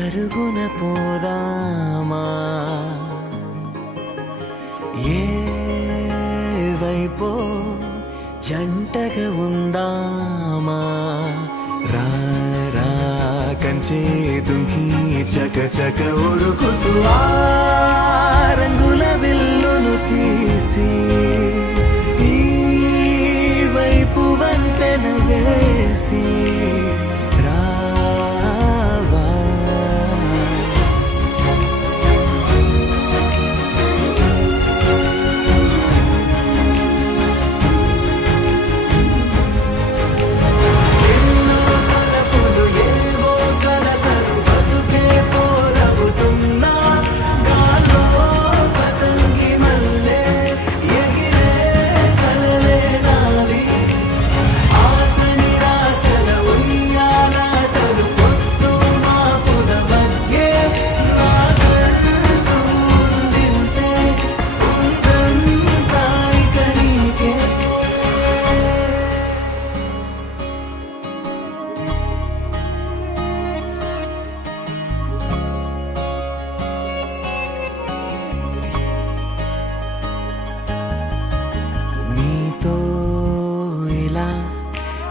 పరుగున పోదామా ఏ వైపో జంటగా ఉందామా రా రా కంచే దుంకి చక చక ఉరుకుతూ ఆ రంగుల విల్లును తీసి ఈ వైపు వంతెన వేసి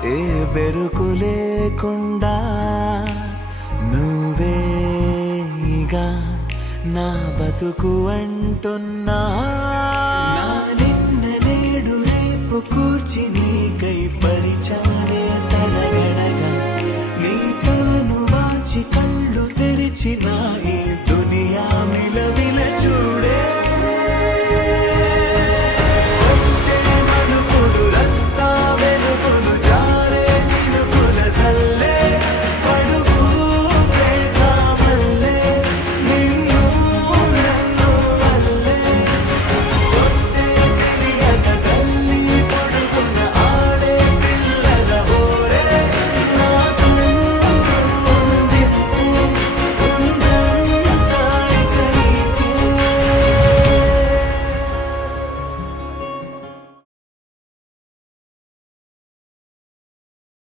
ఏ బెరుకు లేకుండా నువ్వేగా నా బతుకు అంటున్నా నిన్న నేడు రేపు కూర్చి నీకై పరిచాలే తలగడగా నీ తలను వాచి కళ్ళు తెరిచిన